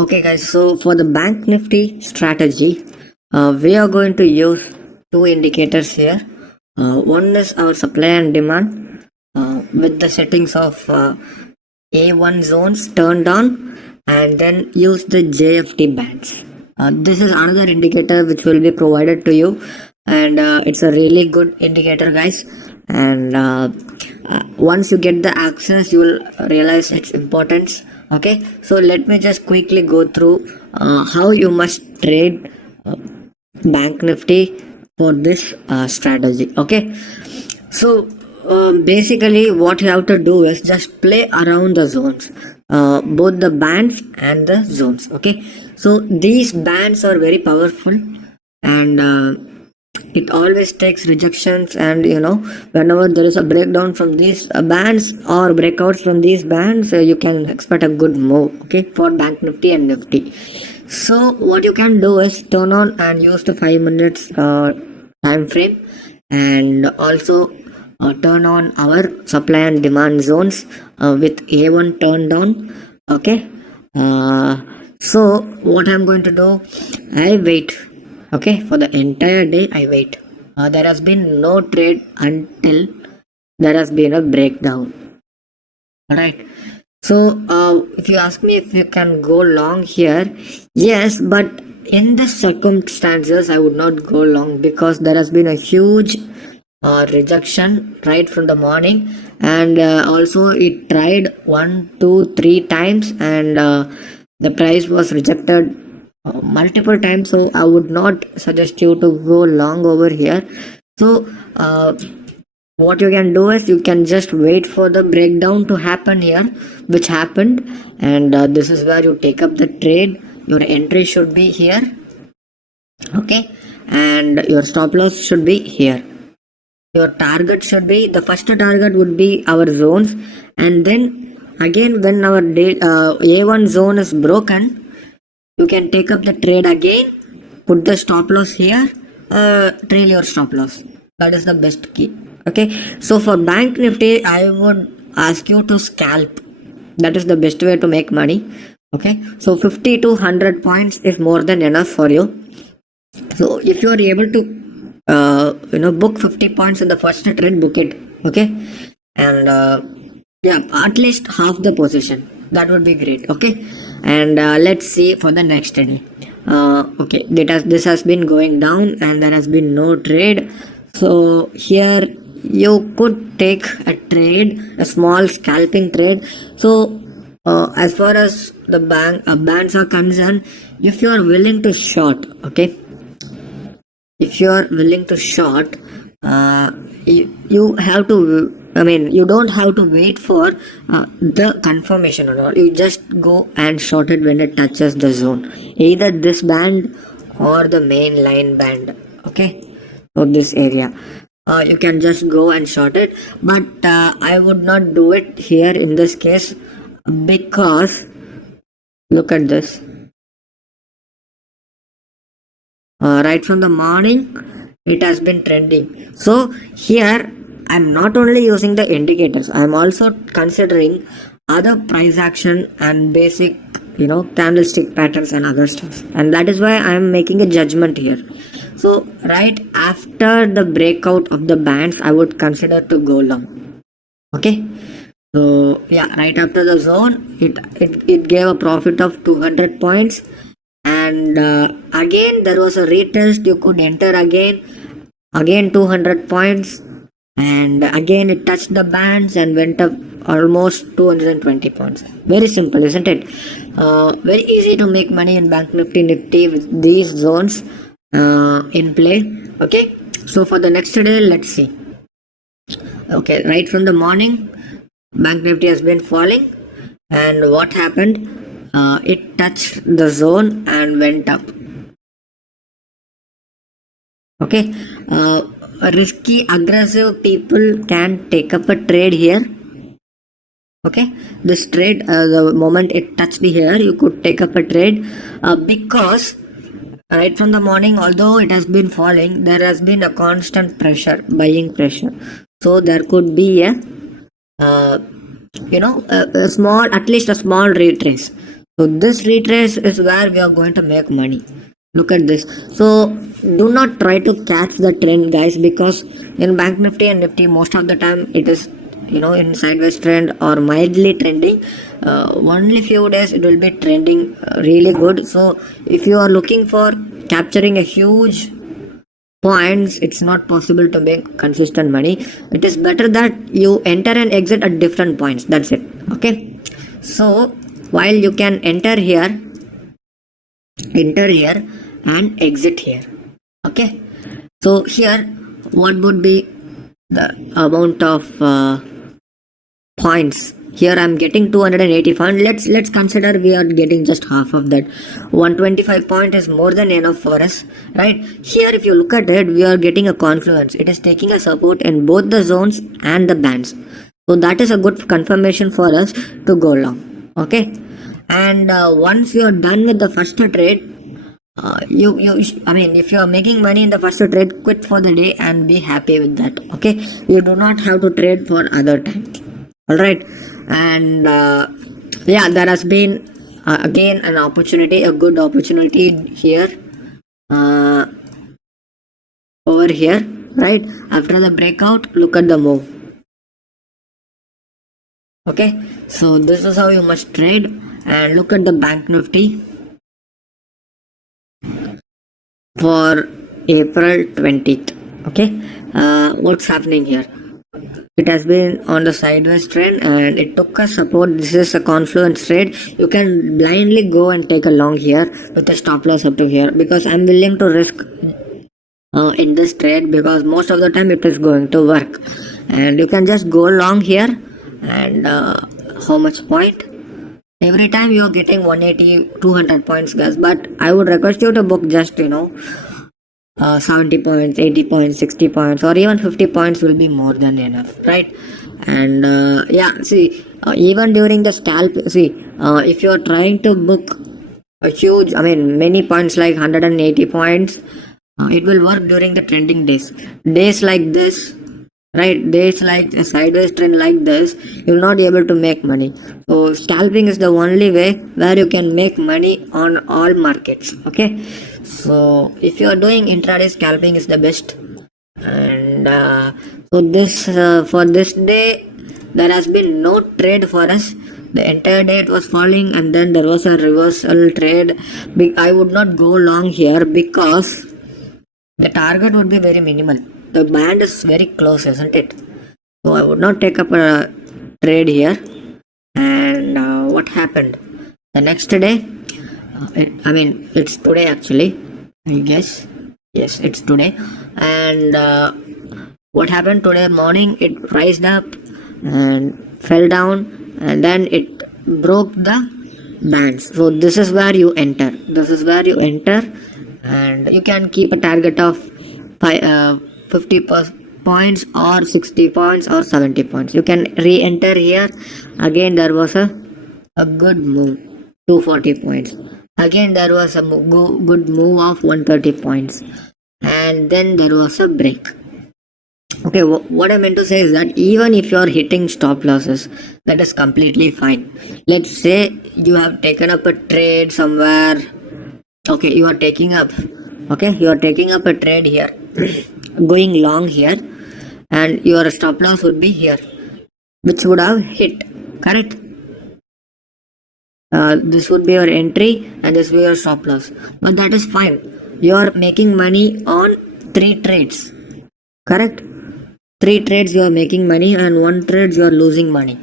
Okay, guys, so for the Bank Nifty strategy, we are going to use two indicators here. One is our supply and demand with the settings of A1 zones turned on, and then use the JFT bands. This is another indicator which will be provided to you, and it's a really good indicator, guys. And once you get the access, you will realize its importance. Okay, so let me just quickly go through how you must trade Bank Nifty for this strategy. Okay, so basically, what you have to do is just play around the zones, both the bands and the zones. Okay, so these bands are very powerful, and it always takes rejections. And whenever there is a breakdown from these bands or breakouts from these bands, you can expect a good move. Okay, for Bank Nifty and Nifty. So what you can do is turn on and use the 5 minutes time frame, and also turn on our supply and demand zones with A1 turned on. Okay, so what I'm going to do, I wait. Okay, for the entire day I wait. There has been no trade until there has been a breakdown. Alright, so if you ask me if you can go long here, yes, but in the circumstances I would not go long, because there has been a huge rejection right from the morning, and also it tried 1 2 3 times, and the price was rejected multiple times. So I would not suggest you to go long over here. So what you can do is you can just wait for the breakdown to happen here, which happened, and this is where you take up the trade. Your entry should be here. Okay, and your stop loss should be here. Your target should be, the first target would be our zones, and then again when our A1 zone is broken, you can take up the trade again, put the stop loss here, trail your stop loss. That is the best key. Okay, so for Bank Nifty I would ask you to scalp. That is the best way to make money. Okay, so 50 to 100 points is more than enough for you. So if you are able to book 50 points in the first trade, book it. Okay, and yeah, at least half the position, that would be great. Okay, and let's see for the next day. Okay, this has been going down and there has been no trade. So here you could take a trade, a small scalping trade. So as far as the bands are concerned, if you are willing to short, okay, if you are willing to short, you have to, you don't have to wait for the confirmation or all. You just go and short it when it touches the zone, either this band or the main line band. Okay, or this area, you can just go and short it. But I would not do it here in this case, because look at this. Right from the morning it has been trending. So here I'm not only using the indicators, I'm also considering other price action and basic candlestick patterns and other stuff, and that is why I'm making a judgment here. So right after the breakout of the bands I would consider to go long. Okay, so yeah, right after the zone it gave a profit of 200 points, and again there was a retest. You could enter again 200 points, and again it touched the bands and went up almost 220 points. Very simple, isn't it? Very easy to make money in Bank Nifty with these zones in play. Okay, so for the next day, let's see. Okay, right from the morning Bank Nifty has been falling, and what happened, it touched the zone and went up. Okay, risky aggressive people can take up a trade here. Okay, this trade, the moment it touched here, you could take up a trade, because right from the morning, although it has been falling, there has been a constant pressure, buying pressure. So there could be a small, at least a small retrace. So this retrace is where we are going to make money. Look at this. So do not try to catch the trend, guys, because in Bank Nifty and Nifty, most of the time it is, in sideways trend or mildly trending. Only few days it will be trending really good. So if you are looking for capturing a huge points, it's not possible to make consistent money. It is better that you enter and exit at different points. That's it. Okay. So while you can enter here and exit here. Okay. So here, what would be the amount of points? Here I'm getting 280 points. Let's consider we are getting just half of that. 125 point is more than enough for us, right? Here, if you look at it, we are getting a confluence. It is taking a support in both the zones and the bands. So that is a good confirmation for us to go long. Okay. And once you are done with the first trade, if you are making money in the first trade, quit for the day and be happy with that. Okay. You do not have to trade for other times. All right. And there has been again an opportunity, a good opportunity here, over here, right? After the breakout, look at the move. Okay, so this is how you must trade. And look at the Bank Nifty for April 20th. Okay, what's happening here? It has been on the sideways trend and it took a support. This is a confluence trade. You can blindly go and take a long here with a stop loss up to here, because I'm willing to risk in this trade because most of the time it is going to work. And you can just go long here. And how much point? Every time you are getting 180, 200 points, guys. But I would request you to book just 70 points, 80 points, 60 points, or even 50 points will be more than enough, right? And even during the scalp, if you are trying to book a huge, many points like 180 points, it will work during the trending days. Days like this, right? Days like a sideways trend like this, you will not be able to make money. So scalping is the only way where you can make money on all markets. Okay. So if you are doing intraday, scalping is the best. And so this for this day, there has been no trade for us. The entire day it was falling, and then there was a reversal trade. I would not go long here because the target would be very minimal. The band is very close, isn't it? So I would not take up a trade here. And what happened? The next day, it's today actually, I guess. Yes, it's today. And what happened today morning? It rised up and fell down, and then it broke the bands. So this is where you enter. And you can keep a target of 50 points or 60 points or 70 points. You can re-enter here. Again there was a good move, 240 points. Again there was a good move of 130 points, and then there was a break. Okay, what I meant to say is that even if you are hitting stop losses, that is completely fine. Let's say you have taken up a trade somewhere. Okay, you are taking up a trade here, going long here, and your stop loss would be here, which would have hit, correct? This would be your entry and this would be your stop loss, but that is fine. You are making money on 3 trades, correct? 3 trades you are making money, and 1 trade you are losing money.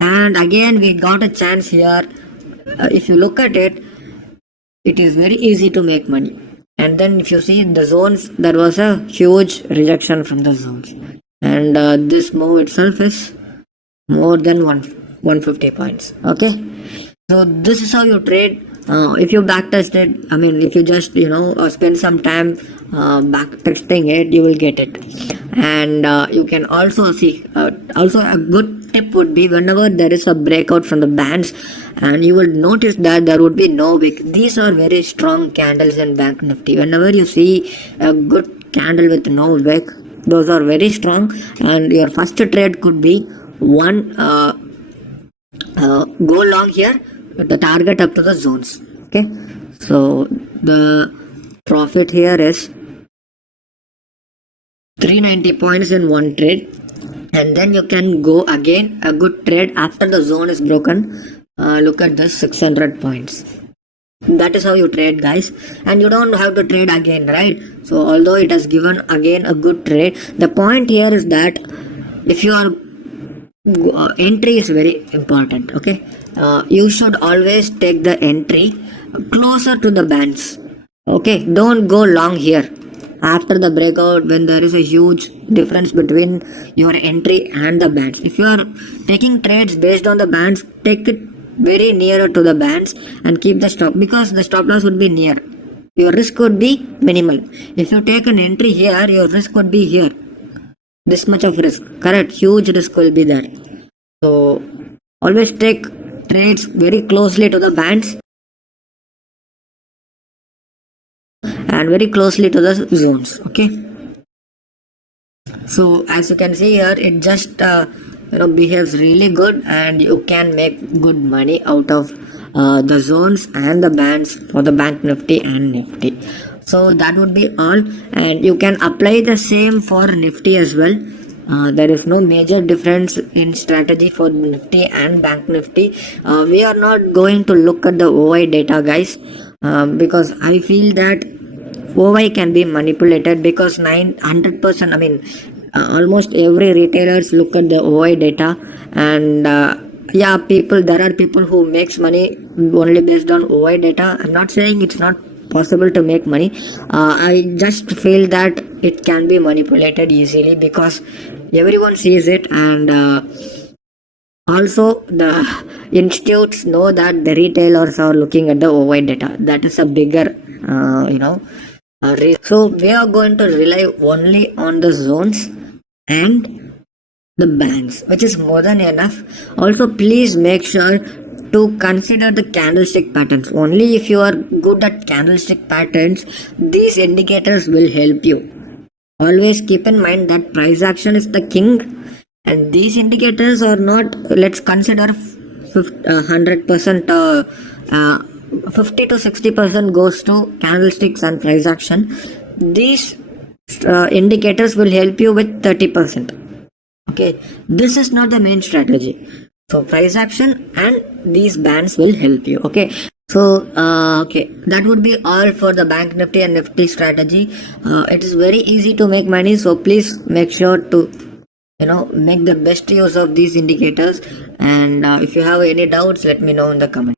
And again we got a chance here. If you look at it, it is very easy to make money. And then if you see the zones, there was a huge rejection from the zones, and this move itself is more than 150 points. Okay, so this is how you trade. If you backtest it, if you just spend some time backtesting it, you will get it. And you can also see, also a good tip would be, whenever there is a breakout from the bands, and you will notice that there would be no wick. These are very strong candles in Bank Nifty. Whenever you see a good candle with no wick, those are very strong. And your first trade could be one, go long here the target up to the zones. Okay, so the profit here is 390 points in one trade, and then you can go again a good trade after the zone is broken. Look at this, 600 points. That is how you trade, guys, and you don't have to trade again, right? So although it has given again a good trade, the point here is that if you are entry is very important. Okay, you should always take the entry closer to the bands. Okay, don't go long here after the breakout when there is a huge difference between your entry and the bands. If you are taking trades based on the bands, take it very nearer to the bands and keep the stop, because the stop loss would be near, your risk would be minimal. If you take an entry here, your risk would be here, this much of risk, correct? Huge risk will be there. So always take trades very closely to the bands and very closely to the zones. Okay, so as you can see here, it just behaves really good, and you can make good money out of the zones and the bands for the bank nifty and nifty. So that would be all, and you can apply the same for nifty as well. There is no major difference in strategy for nifty and bank nifty. We are not going to look at the OI data, guys, because I feel that OI can be manipulated, because 900%, I mean, almost every retailers look at the OI data, and yeah, there are people who makes money only based on OI data. I'm not saying it's not possible to make money. I just feel that it can be manipulated easily because everyone sees it, and also the institutes know that the retailers are looking at the OI data. That is a bigger so we are going to rely only on the zones and the bands, which is more than enough. Also, please make sure to consider the candlestick patterns. Only if you are good at candlestick patterns, these indicators will help you. Always keep in mind that price action is the king, and these indicators are not. Let's consider 100%. 50 to 60% goes to candlesticks and price action. These indicators will help you with 30%. Okay, this is not the main strategy. So price action and these bands will help you. Okay, so okay, that would be all for the bank nifty and nifty strategy. It is very easy to make money, so please make sure to make the best use of these indicators, and if you have any doubts, let me know in the comments.